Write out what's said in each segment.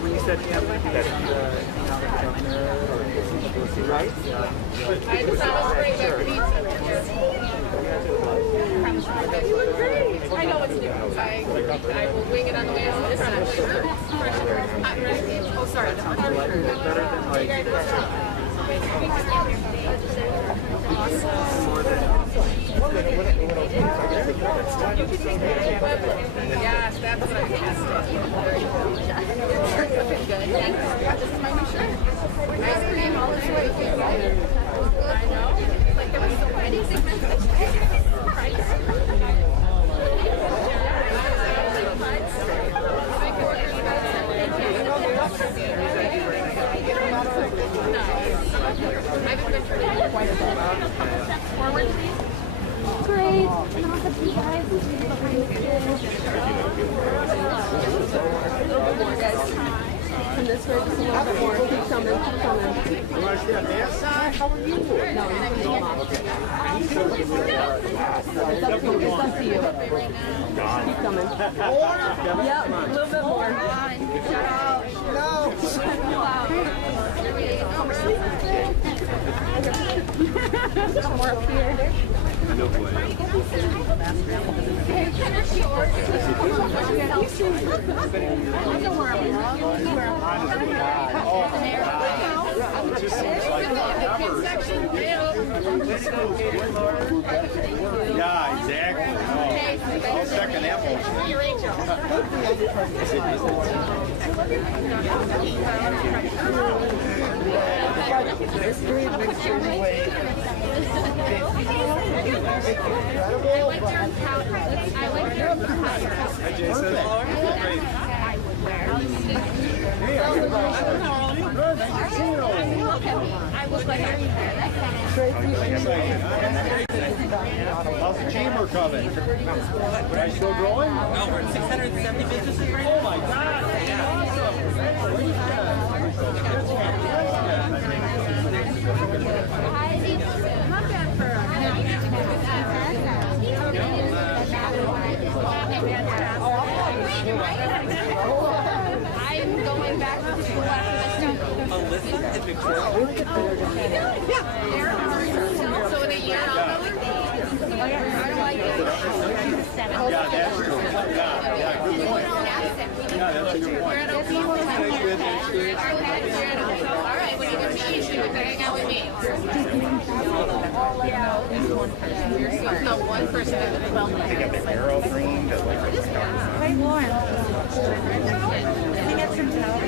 When you said that right? I just celebrate their pizza. You look great. I know it's new. I will wing it on the way home. This time. Oh, sorry. Yes, that's what I guessed. Good. This is my new shirt. Ice cream all this way. I know. Like there was so many things. Great. And I'll have you guys behind the kids. Come this way just a little bit more. Keep coming, keep coming. You want to stay on their side? How are you? No, it's up to you. Keep coming. Yep, a little bit more. Come more up here. No boy. It just seems like yeah, exactly. I'll second that motion. Hi, Jason. Great. How's the chamber coming? Are you still growing? No, we're at 670 businesses right now. Oh my God! Not bad for I'm going back to school after this. Alyssa and Victoria. So in a year, I'll know it. Yeah, that's true. Yeah, good point. Yeah, that's a good point. All right, when you go to the issue, hang out with me. No, one person. They got the arrow green. Hey, Lauren. Can you get some towel?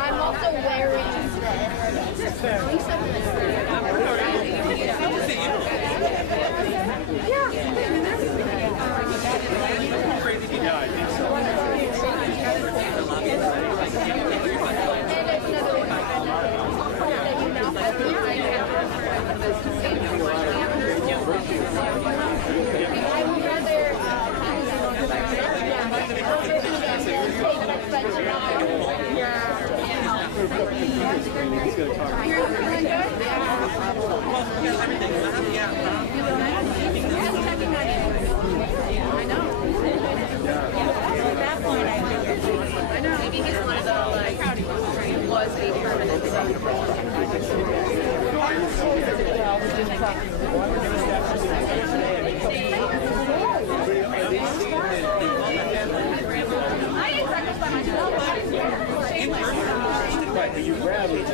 I'm also wearing Yeah, I think so. He's going to talk. You're feeling good? I know. I know. Maybe he's one of the, like, was a permanent I didn't breakfast by myself. Right, but you grab it.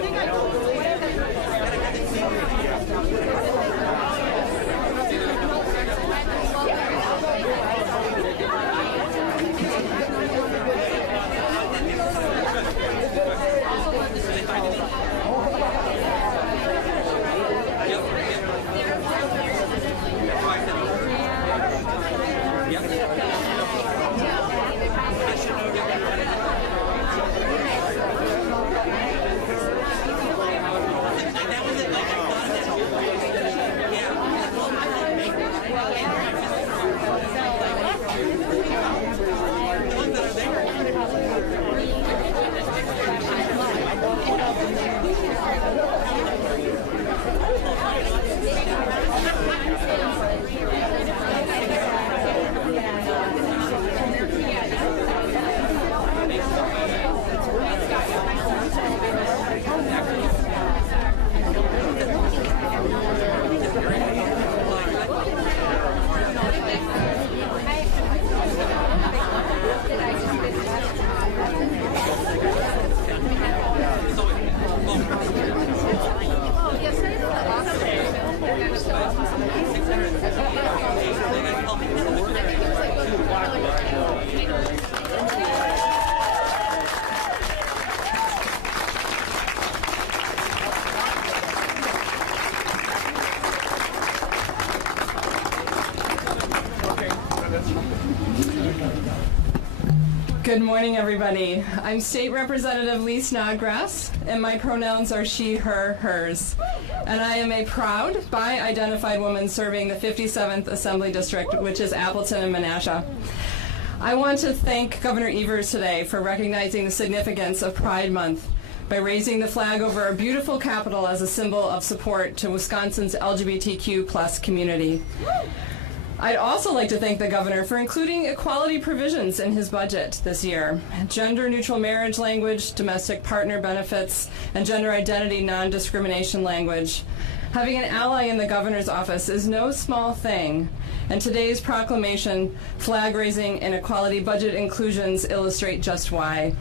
Good morning, everybody. I'm State Representative Lee Snodgrass, and my pronouns are she, her, hers. And I am a proud, bi-identified woman serving the 57th Assembly District, which is Appleton and Menasha. I want to thank Governor Evers today for recognizing the significance of Pride Month by raising the flag over our beautiful capital as a symbol of support to Wisconsin's LGBTQ+ community. I'd also like to thank the governor for including equality provisions in his budget this year. Gender-neutral marriage language, domestic partner benefits, and gender identity non-discrimination language. Having an ally in the governor's office is no small thing, and today's proclamation, flag raising, and equality budget inclusions illustrate just why.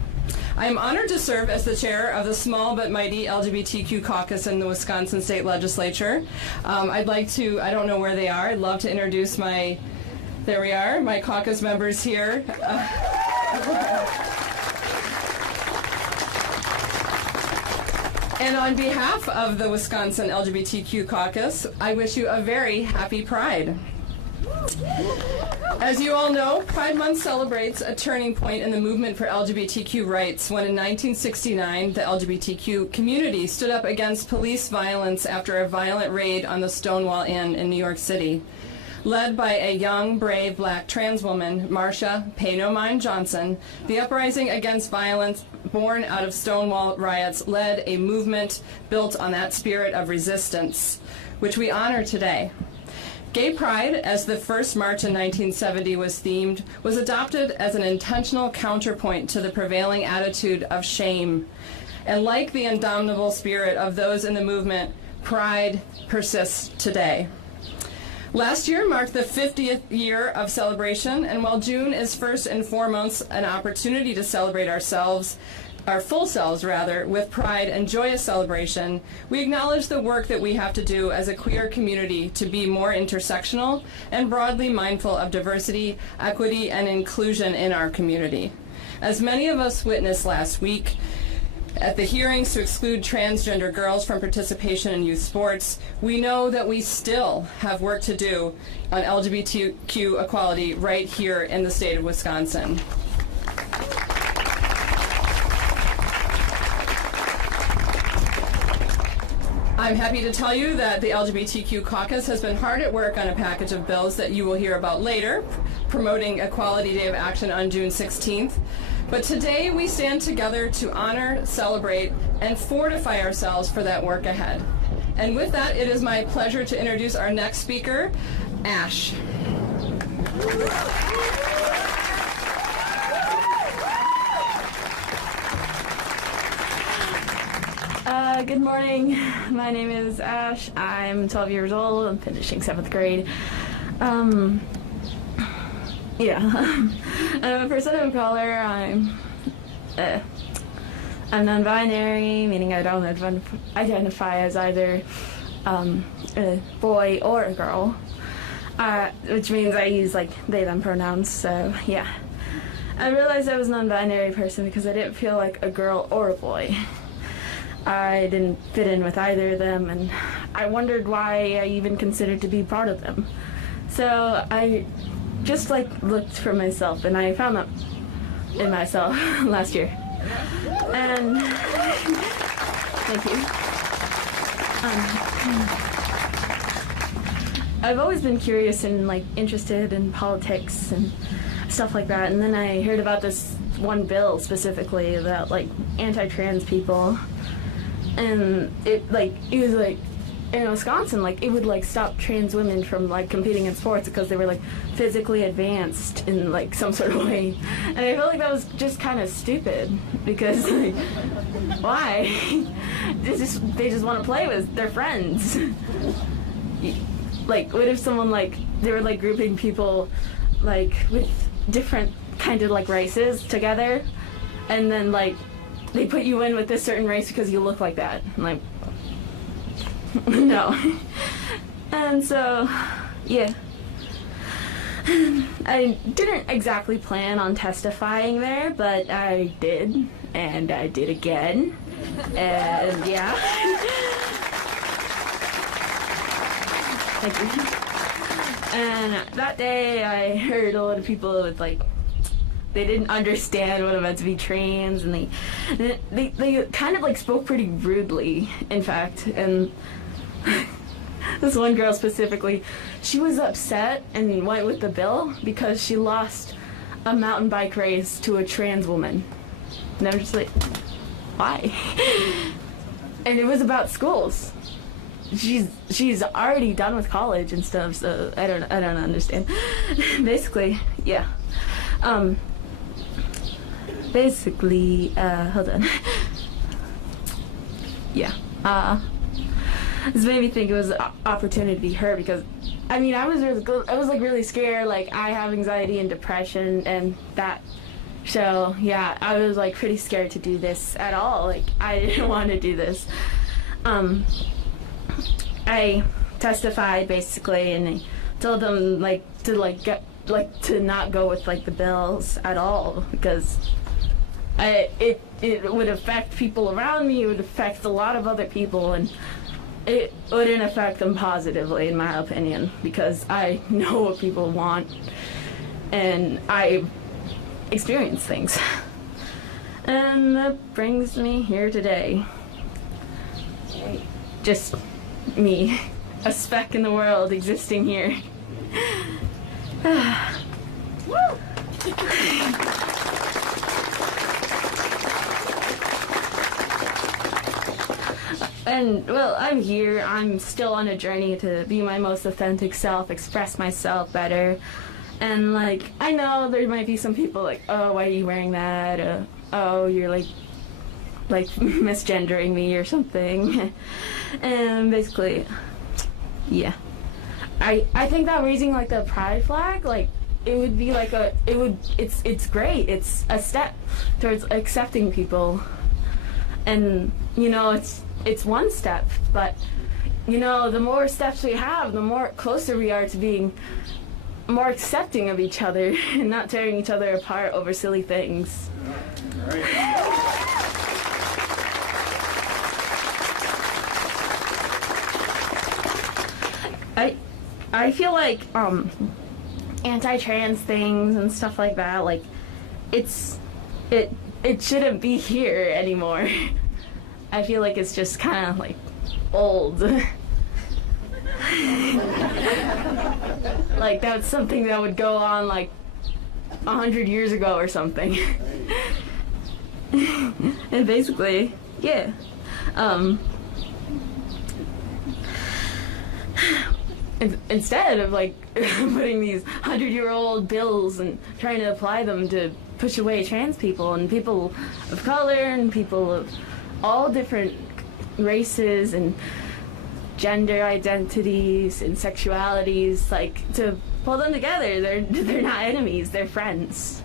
I am honored to serve as the chair of the small but mighty LGBTQ caucus in the Wisconsin State Legislature. I'd like to, I don't know where they are, I'd love to introduce my, there we are, my caucus members here. And on behalf of the Wisconsin LGBTQ caucus, I wish you a very happy Pride. As you all know, Pride Month celebrates a turning point in the movement for LGBTQ rights when in 1969 the LGBTQ community stood up against police violence after a violent raid on the Stonewall Inn in New York City. Led by a young, brave black trans woman, Marsha Pay No Mind Johnson, the uprising against violence born out of Stonewall riots led a movement built on that spirit of resistance, which we honor today. Gay Pride, as the first march in 1970 was themed, was adopted as an intentional counterpoint to the prevailing attitude of shame. And like the indomitable spirit of those in the movement, Pride persists today. Last year marked the 50th year of celebration, and while June is first and foremost an opportunity to celebrate ourselves, our full selves rather, with pride and joyous celebration, we acknowledge the work that we have to do as a queer community to be more intersectional and broadly mindful of diversity, equity, and inclusion in our community. As many of us witnessed last week, at the hearings to exclude transgender girls from participation in youth sports, we know that we still have work to do on LGBTQ equality right here in the state of Wisconsin. I'm happy to tell you that the LGBTQ caucus has been hard at work on a package of bills that you will hear about later, promoting Equality Day of Action on June 16th. But today we stand together to honor, celebrate, and fortify ourselves for that work ahead. And with that, it is my pleasure to introduce our next speaker, Ash. Good morning. My name is Ash. I'm 12 years old. I'm finishing 7th grade. I'm a person of color. I'm non-binary, meaning I don't identify as either a boy or a girl, which means I use like they them pronouns. So yeah, I realized I was a non-binary person because I didn't feel like a girl or a boy. I didn't fit in with either of them, and I wondered why I even considered to be part of them. So I just like looked for myself, and I found that in myself last year. And thank you. I've always been curious and like interested in politics and stuff like that, and then I heard about this one bill specifically about like anti-trans people. And it was like in Wisconsin, like it would like stop trans women from like competing in sports because they were like physically advanced in like some sort of way. And I felt like that was just kind of stupid because like, why? they just want to play with their friends. Like, what if someone like they were like grouping people like with different kind of like races together, and then like they put you in with this certain race because you look like that. I'm like, no. And so, yeah. I didn't exactly plan on testifying there, but I did, and I did again. And yeah. Thank you. And that day I heard a lot of people with like, they didn't understand what it meant to be trans, and they kind of like spoke pretty rudely, in fact. And this one girl specifically, she was upset and went with the bill because she lost a mountain bike race to a trans woman. And I'm just like, why? And it was about schools. She's already done with college and stuff, so I don't understand. Basically, yeah. Hold on. Yeah. This made me think it was an opportunity to be her because, I mean, I was like really scared. Like, I have anxiety and depression and that. So yeah, I was like pretty scared to do this at all. Like, I didn't want to do this. I testified basically, and I told them to not go with like the bills at all because it would affect people around me. It would affect a lot of other people, and it wouldn't affect them positively, in my opinion, because I know what people want and I experience things. And that brings me here today. Just me, a speck in the world existing here. And, well, I'm here. I'm still on a journey to be my most authentic self, express myself better. And, like, I know there might be some people like, oh, why are you wearing that? Oh, you're, like misgendering me or something. And basically, yeah. I think that raising, like, the pride flag, like, it would be like it's great. It's a step towards accepting people. And, you know, it's one step, but, you know, the more steps we have, the more closer we are to being more accepting of each other and not tearing each other apart over silly things. I feel like anti-trans things and stuff like that, like, it shouldn't be here anymore. I feel like it's just kind of like old. Like, that's something that would go on like 100 years ago or something. And basically, yeah. Instead of like putting these 100-year-old bills and trying to apply them to push away trans people and people of color and people of all different races and gender identities and sexualities, like to pull them together. They're not enemies, they're friends.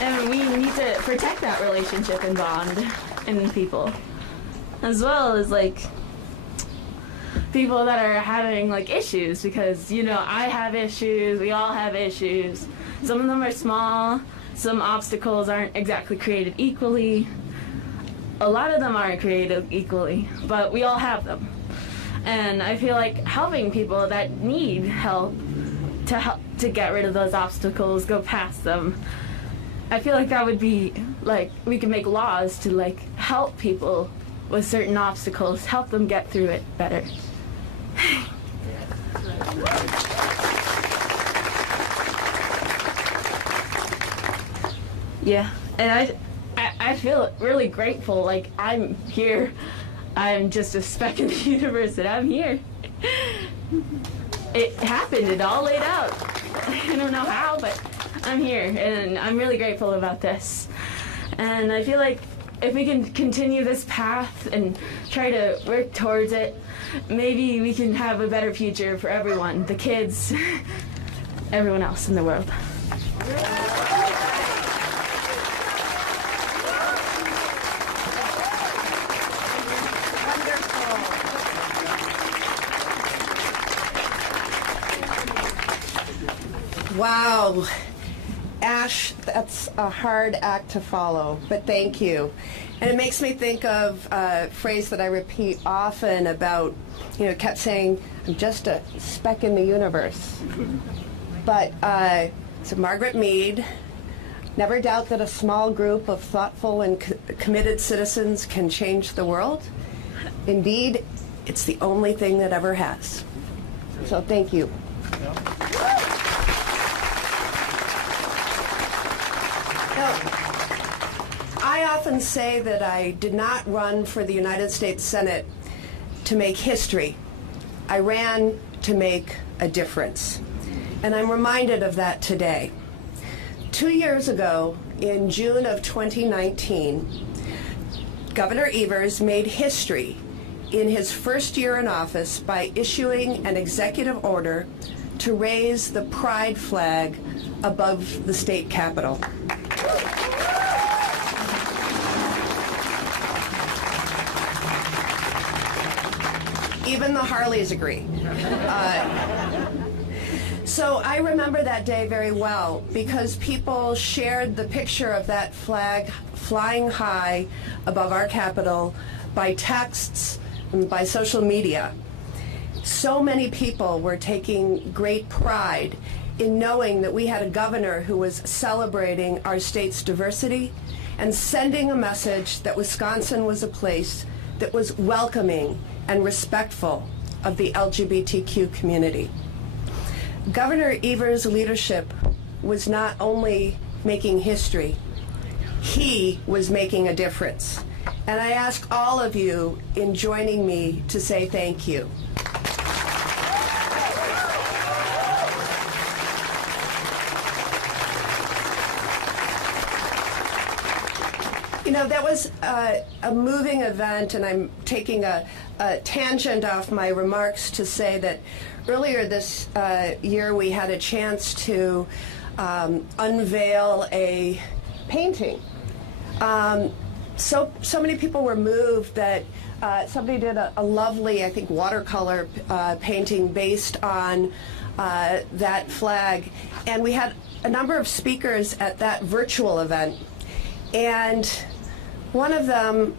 And we need to protect that relationship and bond in people, as well as like people that are having like issues, because I have issues, we all have issues. Some of them are small, some obstacles aren't exactly created equally. A lot of them aren't created equally, but we all have them. And I feel like helping people that need help to get rid of those obstacles, go past them. I feel like that would be like, we can make laws to like help people with certain obstacles, help them get through it better. Yeah, and I feel really grateful, like I'm here. I'm just a speck in the universe and I'm here. It happened, it all laid out. I don't know how, but I'm here and I'm really grateful about this. And I feel like if we can continue this path and try to work towards it, maybe we can have a better future for everyone, the kids, everyone else in the world. Wow. Ash, that's a hard act to follow, but thank you. And it makes me think of a phrase that I repeat often about, kept saying, I'm just a speck in the universe. But, so Margaret Mead, never doubt that a small group of thoughtful and committed citizens can change the world. Indeed, it's the only thing that ever has. So thank you. I often say that I did not run for the United States Senate to make history. I ran to make a difference. And I'm reminded of that today. 2 years ago, in June of 2019, Governor Evers made history in his first year in office by issuing an executive order to raise the pride flag above the state capitol. Even the Harleys agree. So I remember that day very well because people shared the picture of that flag flying high above our Capitol by texts and by social media. So many people were taking great pride in knowing that we had a governor who was celebrating our state's diversity and sending a message that Wisconsin was a place that was welcoming and respectful of the LGBTQ community. Governor Evers' leadership was not only making history, he was making a difference. And I ask all of you in joining me to say thank you. That was a moving event, and I'm taking a tangent off my remarks to say that earlier this year we had a chance to unveil a painting. So many people were moved that somebody did a lovely, I think, watercolor painting based on that flag. And we had a number of speakers at that virtual event. And one of them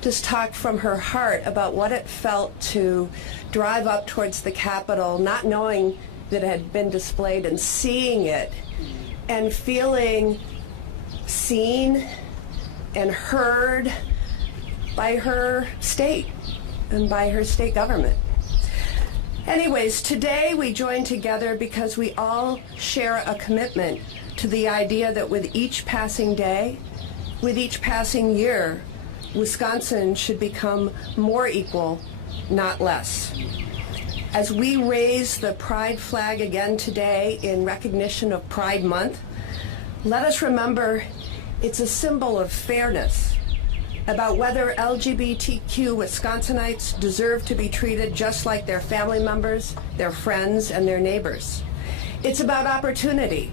just talked from her heart about what it felt to drive up towards the Capitol, not knowing that it had been displayed, and seeing it and feeling seen and heard by her state and by her state government. Anyways, today we join together because we all share a commitment to the idea that with each passing day, with each passing year, Wisconsin should become more equal, not less. As we raise the pride flag again today in recognition of Pride Month, let us remember it's a symbol of fairness, about whether LGBTQ Wisconsinites deserve to be treated just like their family members, their friends, and their neighbors. It's about opportunity,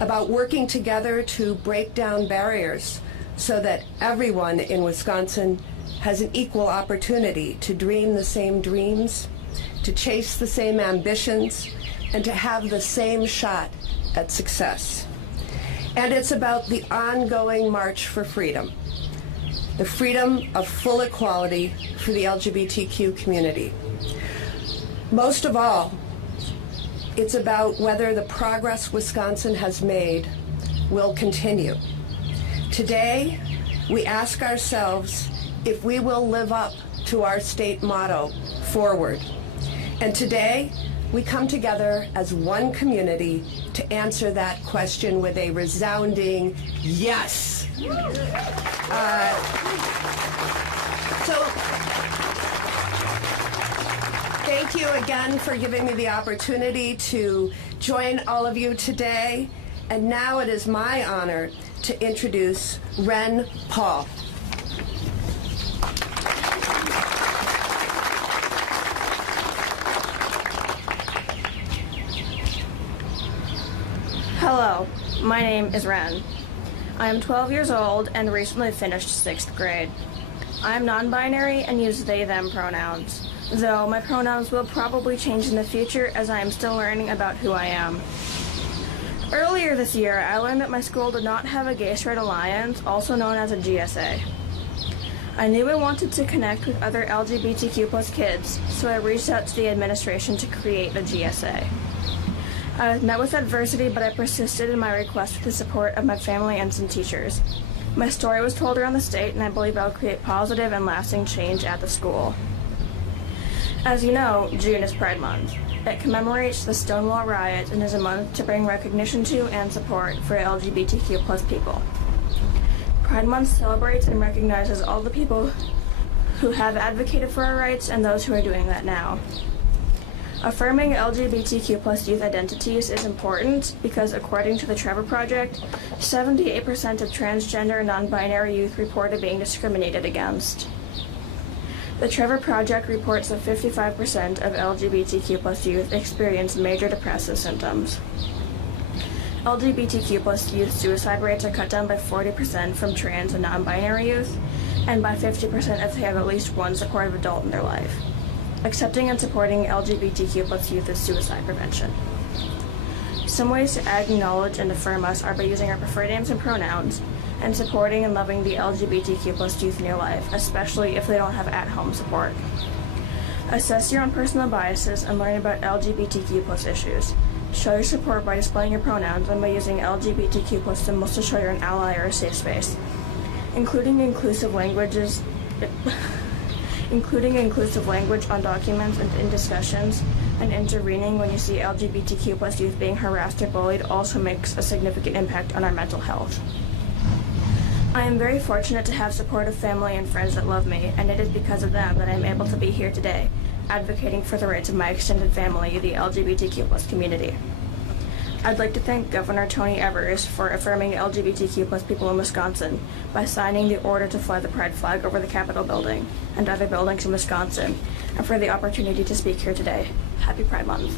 about working together to break down barriers so that everyone in Wisconsin has an equal opportunity to dream the same dreams, to chase the same ambitions, and to have the same shot at success. And it's about the ongoing march for freedom, the freedom of full equality for the LGBTQ community. Most of all, it's about whether the progress Wisconsin has made will continue. Today, we ask ourselves if we will live up to our state motto, Forward. And today, we come together as one community to answer that question with a resounding yes. Thank you again for giving me the opportunity to join all of you today. And now it is my honor to introduce Ren Paul. Hello, my name is Ren. I am 12 years old and recently finished 6th grade. I am non-binary and use they/them pronouns, though my pronouns will probably change in the future as I am still learning about who I am. Earlier this year, I learned that my school did not have a Gay Straight Alliance, also known as a GSA. I knew I wanted to connect with other LGBTQ+ kids, so I reached out to the administration to create a GSA. I was met with adversity, but I persisted in my request with the support of my family and some teachers. My story was told around the state, and I believe I'll create positive and lasting change at the school. As you know, June is Pride Month. It commemorates the Stonewall Riot and is a month to bring recognition to and support for LGBTQ+ people. Pride Month celebrates and recognizes all the people who have advocated for our rights and those who are doing that now. Affirming LGBTQ+ youth identities is important because, according to the Trevor Project, 78% of transgender and non-binary youth reported being discriminated against. The Trevor Project reports that 55% of LGBTQ+ youth experience major depressive symptoms. LGBTQ+ youth suicide rates are cut down by 40% from trans and non-binary youth, and by 50% if they have at least one supportive adult in their life. Accepting and supporting LGBTQ+ youth is suicide prevention. Some ways to acknowledge and affirm us are by using our preferred names and pronouns, and supporting and loving the LGBTQ+ youth in your life, especially if they don't have at-home support. Assess your own personal biases and learn about LGBTQ+ issues. Show your support by displaying your pronouns and by using LGBTQ+ symbols to show you're an ally or a safe space. Including inclusive language on documents and in discussions, and intervening when you see LGBTQ+ youth being harassed or bullied also makes a significant impact on our mental health. I am very fortunate to have supportive family and friends that love me, and it is because of them that I am able to be here today, advocating for the rights of my extended family, the LGBTQ+ community. I'd like to thank Governor Tony Evers for affirming LGBTQ+ people in Wisconsin by signing the order to fly the pride flag over the Capitol building and other buildings in Wisconsin, and for the opportunity to speak here today. Happy Pride Month.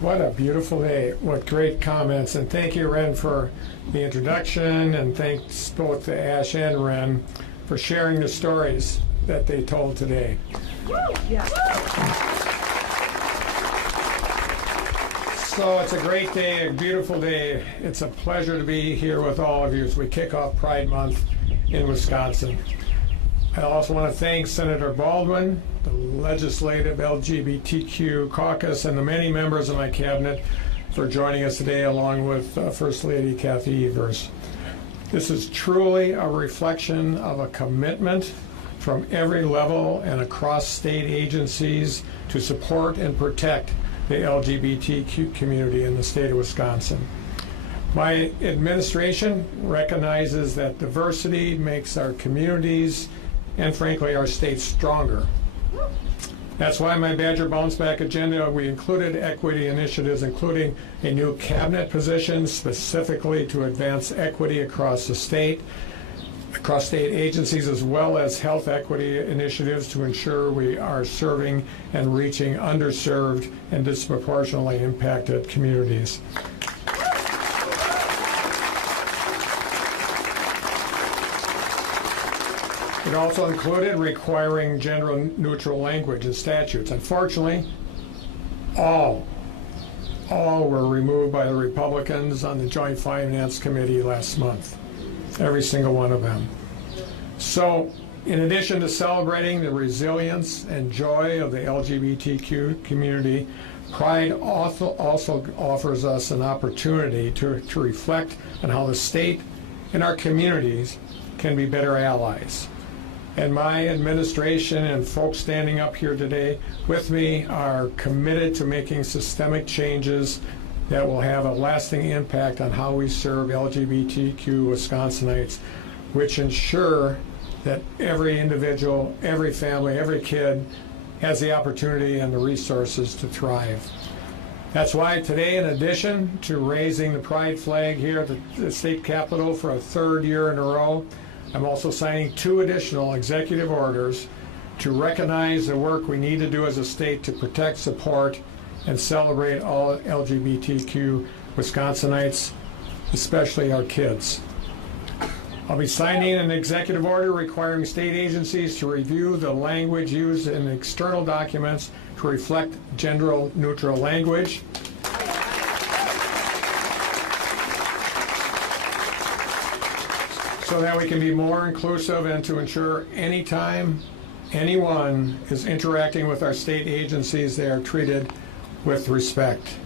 What a beautiful day. What great comments. And thank you, Ren, for the introduction. And thanks both to Ash and Ren for sharing the stories that they told today. Yeah. So it's a great day, a beautiful day. It's a pleasure to be here with all of you as we kick off Pride Month in Wisconsin. I also want to thank Senator Baldwin, the Legislative LGBTQ Caucus, and the many members of my cabinet for joining us today, along with First Lady Kathy Evers. This is truly a reflection of a commitment from every level and across state agencies to support and protect the LGBTQ community in the state of Wisconsin. My administration recognizes that diversity makes our communities and frankly our state stronger. That's why my Badger Bounce Back agenda, we included equity initiatives, including a new cabinet position specifically to advance equity across the state, across state agencies, as well as health equity initiatives to ensure we are serving and reaching underserved and disproportionately impacted communities. It also included requiring gender-neutral language in statutes. Unfortunately, all were removed by the Republicans on the Joint Finance Committee last month. Every single one of them. So, in addition to celebrating the resilience and joy of the LGBTQ community, Pride also offers us an opportunity to reflect on how the state and our communities can be better allies. And my administration and folks standing up here today with me are committed to making systemic changes that will have a lasting impact on how we serve LGBTQ Wisconsinites, which ensure that every individual, every family, every kid has the opportunity and the resources to thrive. That's why today, in addition to raising the pride flag here at the state capitol for a third year in a row, I'm also signing 2 additional executive orders to recognize the work we need to do as a state to protect, support, and celebrate all LGBTQ Wisconsinites, especially our kids. I'll be signing an executive order requiring state agencies to review the language used in external documents to reflect gender-neutral language. So that we can be more inclusive and to ensure anytime anyone is interacting with our state agencies, they are treated with respect.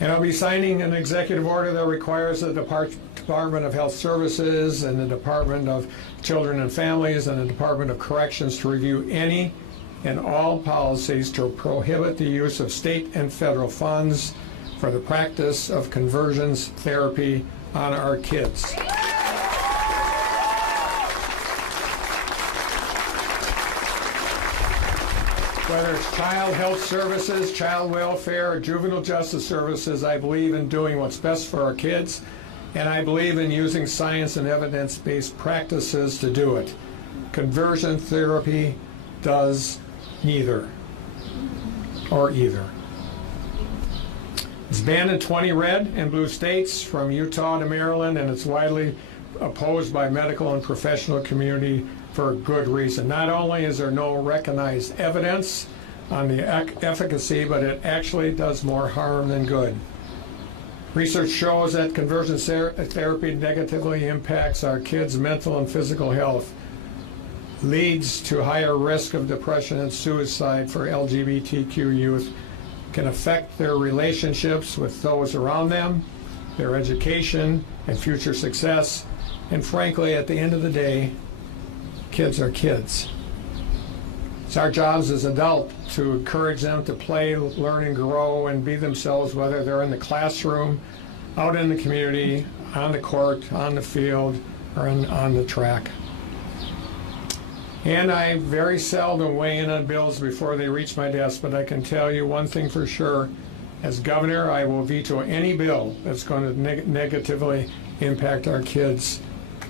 And I'll be signing an executive order that requires the Department of Health Services and the Department of Children and Families and the Department of Corrections to review any and all policies to prohibit the use of state and federal funds for the practice of conversions therapy on our kids. Whether it's child health services, child welfare, or juvenile justice services, I believe in doing what's best for our kids, and I believe in using science and evidence-based practices to do it. Conversion therapy does neither, or either. It's banned in 20 red and blue states, from Utah to Maryland, and it's widely opposed by medical and professional community for good reason. Not only is there no recognized evidence on the efficacy, but it actually does more harm than good. Research shows that conversion therapy negatively impacts our kids' mental and physical health, leads to higher risk of depression and suicide for LGBTQ youth, can affect their relationships with those around them, their education and future success, and frankly, at the end of the day, kids are kids. It's our jobs as adults to encourage them to play, learn, and grow and be themselves, whether they're in the classroom, out in the community, on the court, on the field, or on the track. And I very seldom weigh in on bills before they reach my desk, but I can tell you one thing for sure. As governor, I will veto any bill that's going to negatively impact our kids,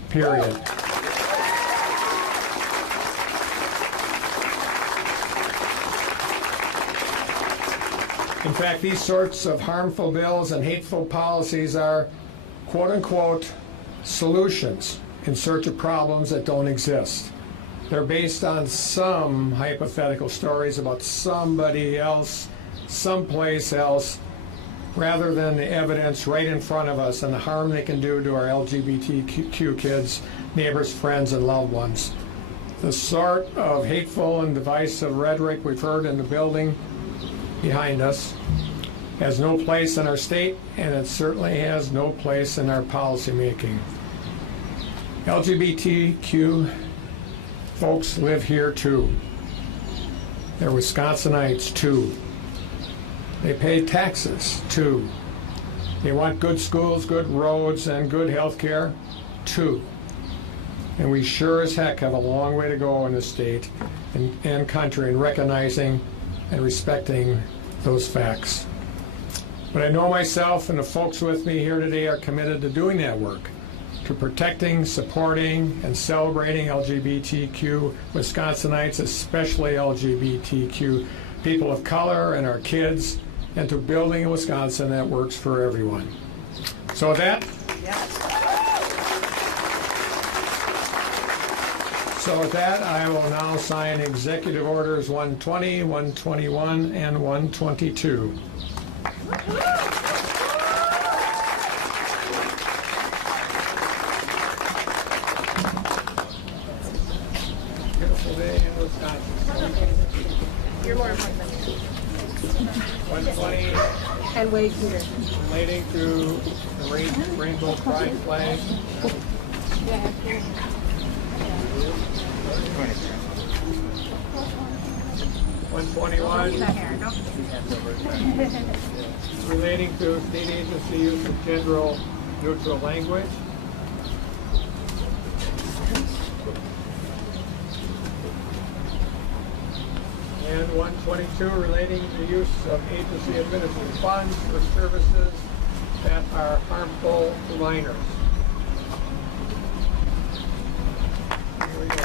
period. In fact, these sorts of harmful bills and hateful policies are, quote-unquote, solutions in search of problems that don't exist. They're based on some hypothetical stories about somebody else, someplace else, rather than the evidence right in front of us and the harm they can do to our LGBTQ kids, neighbors, friends, and loved ones. The sort of hateful and divisive rhetoric we've heard in the building behind us has no place in our state, and it certainly has no place in our policy making. LGBTQ folks live here too. They're Wisconsinites too. They pay taxes too. They want good schools, good roads, and good health care too. And we sure as heck have a long way to go in this state and country in recognizing and respecting those facts. But I know myself and the folks with me here today are committed to doing that work, to protecting, supporting, and celebrating LGBTQ Wisconsinites, especially LGBTQ people of color and our kids, and to building a Wisconsin that works for everyone. So with that, I will now sign Executive Orders 120, 121, and 122. Beautiful day in Wisconsin. You're more important than 120, and wait here. relating to the Rainbow Pride flag. 121, relating to state agency use of gender-neutral language. And 122, relating to the use of agency-administered funds for services that are harmful to minors. Here we go.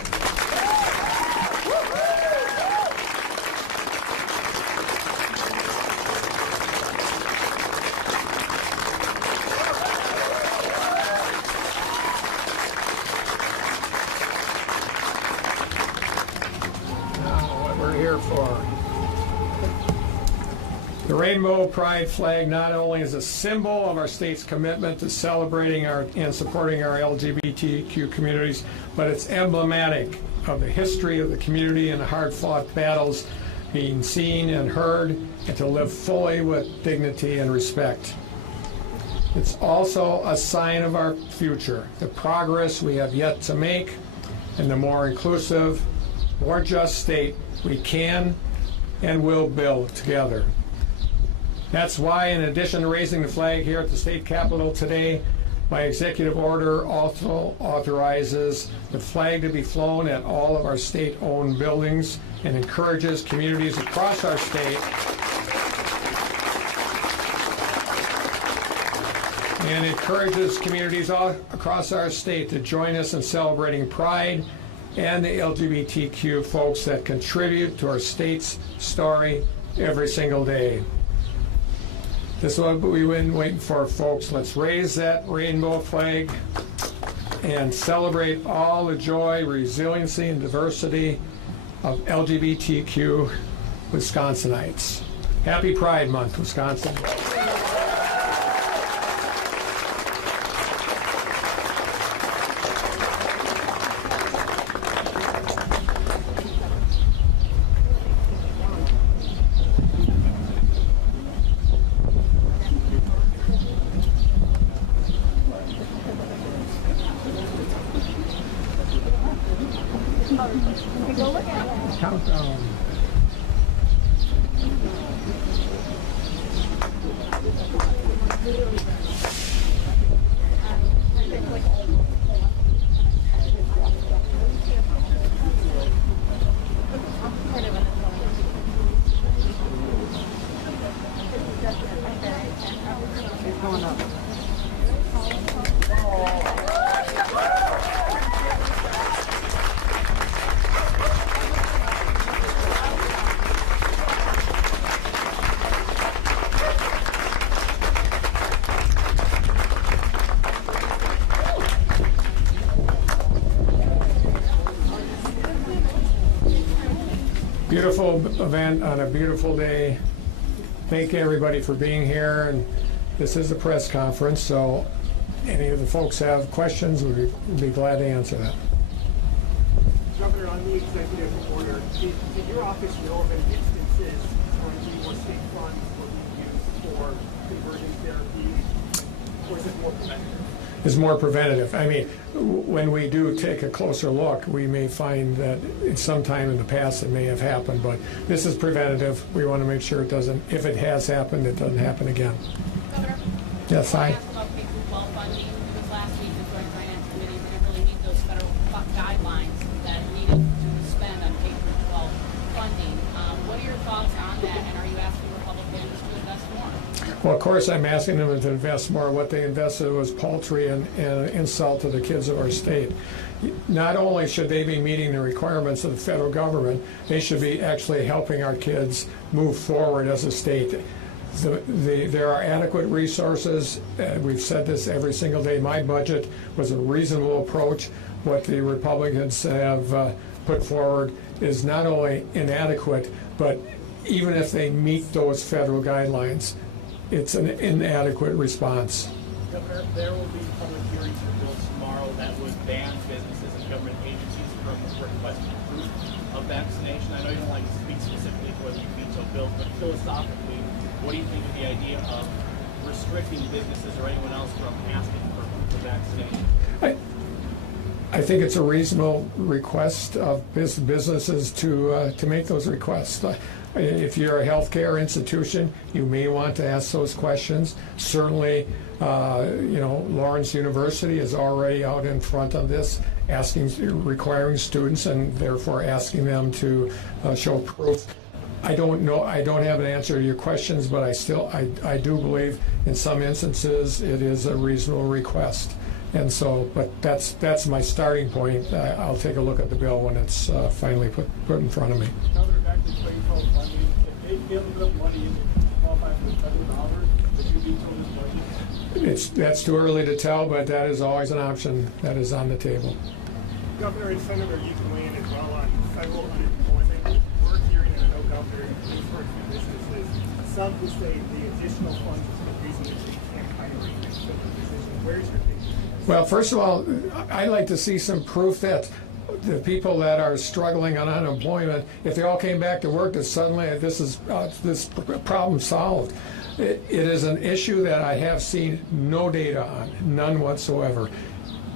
The Rainbow Pride flag not only is a symbol of our state's commitment to celebrating and supporting our LGBTQ communities, but it's emblematic of the history of the community and the hard-fought battles being seen and heard, and to live fully with dignity and respect. It's also a sign of our future, the progress we have yet to make, and the more inclusive, more just state we can and will build together. That's why, in addition to raising the flag here at the state capitol today, my executive order also authorizes the flag to be flown at all of our state-owned buildings and encourages communities across our state to join us in celebrating Pride and the LGBTQ folks that contribute to our state's story every single day. This is what we've been waiting for, folks. Let's raise that rainbow flag and celebrate all the joy, resiliency, and diversity of LGBTQ Wisconsinites. Happy Pride Month, Wisconsin. Countdown. Keep going up. Beautiful event on a beautiful day. Thank everybody for being here, and this is a press conference, so any of the folks have questions, we'd be glad to answer that. Governor, on the executive order, did your office know of any instances where state funds were being used for conversion therapy, or is it more preventative? is more preventative. I mean, when we do take a closer look, we may find that sometime in the past it may have happened, but this is preventative. We want to make sure it doesn't, if it has happened, it doesn't happen again. Governor, Yes, I. about K-12 funding, because last week the Joint Finance Committee didn't really meet those federal guidelines that needed to spend on K-12 funding. What are your thoughts on that, and are you asking Republicans to invest more? Well, of course, I'm asking them to invest more. What they invested was paltry and an insult to the kids of our state. Not only should they be meeting the requirements of the federal government, they should be actually helping our kids move forward as a state. There are adequate resources. We've said this every single day. My budget was a reasonable approach. What the Republicans have put forward is not only inadequate, but even if they meet those federal guidelines, it's an inadequate response. Governor, there will be public hearings for bills tomorrow that would ban businesses and government agencies from requesting proof of vaccination. I know you don't like to speak specifically to whether you veto bills, but philosophically, what do you think of the idea of restricting businesses or anyone else from asking for vaccination? I think it's a reasonable request of businesses to make those requests. If you're a healthcare institution, you may want to ask those questions. Certainly, Lawrence University is already out in front of this, requiring students and therefore asking them to show proof. I don't know. I don't have an answer to your questions, but I do believe in some instances it is a reasonable request. And so, but that's my starting point. I'll take a look at the bill when it's finally put in front of me. Governor, back to K-12 funding. If they fail to put money in to qualify for the federal dollars, would you veto this budget? That's too early to tell, but that is always an option that is on the table. Governor and Senator, you can weigh in as well on federal unemployment. We're hearing, and I know Governor has heard from businesses, some who say the additional funds is the reason that they can't hire and fill the position. Where's your thinking? Well, first of all, I'd like to see some proof that the people that are struggling on unemployment, if they all came back to work, that suddenly this problem solved. It is an issue that I have seen no data on, none whatsoever.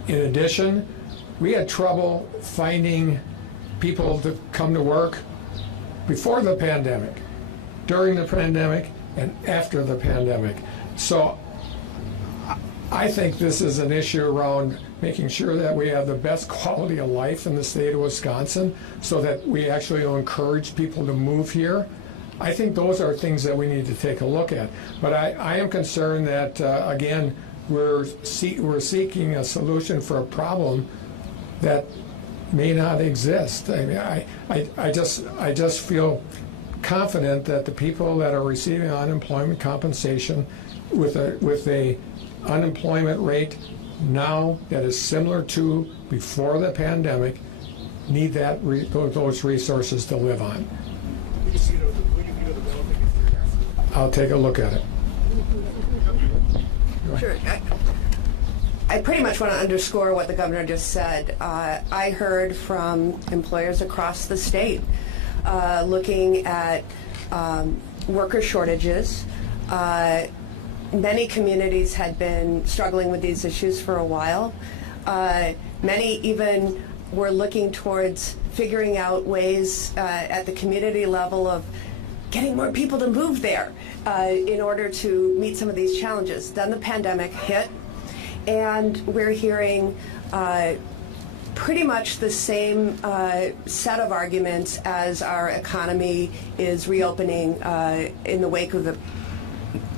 In addition, we had trouble finding people to come to work before the pandemic, during the pandemic, and after the pandemic. So I think this is an issue around making sure that we have the best quality of life in the state of Wisconsin so that we actually will encourage people to move here. I think those are things that we need to take a look at. But I am concerned that, again, we're seeking a solution for a problem that may not exist. I mean, I just feel confident that the people that are receiving unemployment compensation with a unemployment rate now that is similar to before the pandemic need those resources to live on. I'll take a look at it. Sure. I pretty much want to underscore what the governor just said. I heard from employers across the state looking at worker shortages. Many communities had been struggling with these issues for a while. Many even were looking towards figuring out ways at the community level of getting more people to move there in order to meet some of these challenges. Then the pandemic hit, and we're hearing pretty much the same set of arguments as our economy is reopening in the wake of the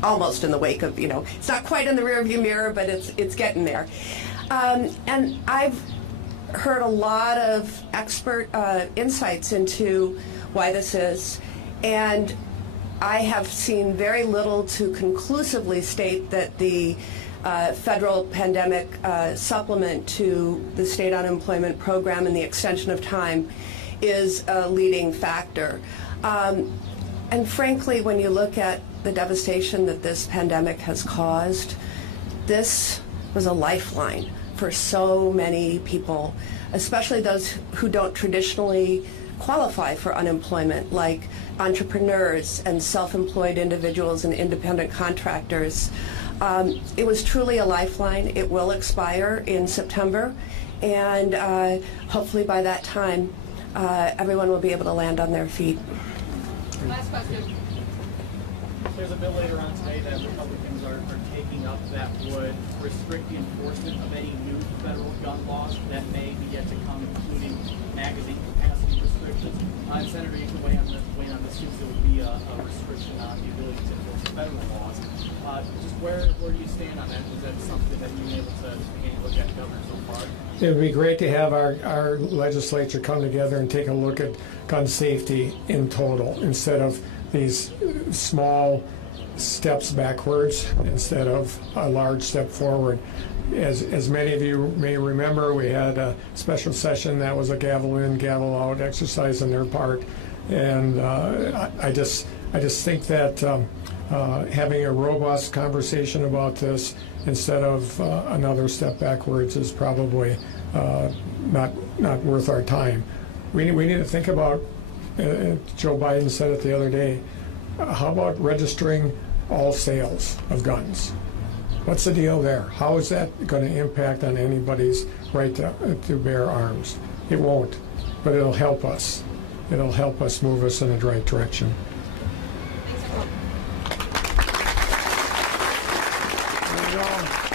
almost in the wake of, it's not quite in the rearview mirror, but it's getting there. And I've heard a lot of expert insights into why this is, and I have seen very little to conclusively state that the federal pandemic supplement to the state unemployment program and the extension of time is a leading factor. And frankly, when you look at the devastation that this pandemic has caused, this was a lifeline for so many people, especially those who don't traditionally qualify for unemployment, like entrepreneurs and self-employed individuals and independent contractors. It was truly a lifeline. It will expire in September, and hopefully by that time, everyone will be able to land on their feet. Last question. There's a bill later on today that Republicans are taking up that would restrict the enforcement of any new federal gun laws that may be yet to come, including magazine capacity restrictions. Senator, you can weigh on this too. There would be a restriction on the ability to enforce federal laws. Just where do you stand on that? Is that something that you've been able to look at, Governor, so far? It would be great to have our legislature come together and take a look at gun safety in total, instead of these small steps backwards instead of a large step forward. As many of you may remember, we had a special session that was a gavel in, gavel out exercise on their part, and I just think that having a robust conversation about this instead of another step backwards is probably not worth our time. We need to think about, Joe Biden said it the other day, how about registering all sales of guns? What's the deal there? How is that going to impact on anybody's right to bear arms? It won't, but it'll help us. It'll help us move us in the right direction. Thanks, everyone. There you go.